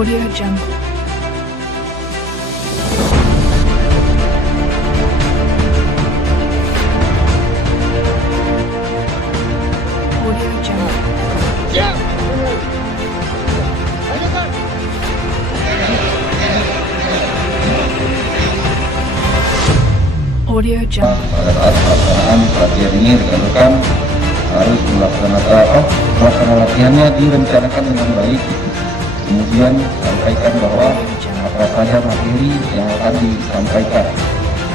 Audio Jungle. Audio Jungle. Audio Jungle. Pada saat pelaksanaan latihan ini rekan-rekan harus melaksanakan latihannya direncanakan dengan baik, kemudian sampaikan bahwa apa saja materi yang akan disampaikan,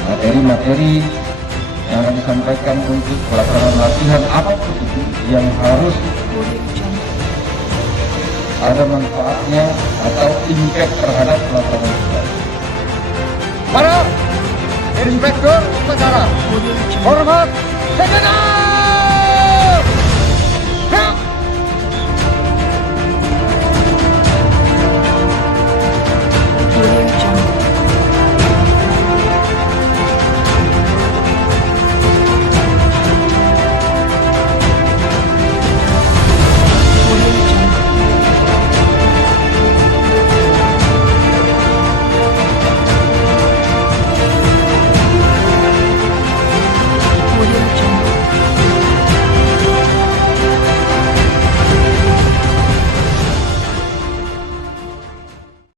materi-materi yang akan disampaikan untuk pelaksanaan latihan apapun itu yang harus Audio Jungle. ada manfaatnya atau impact terhadap pelaksanaan kita. Para Inspektur Upacara, Audio Jungle. hormat segenap.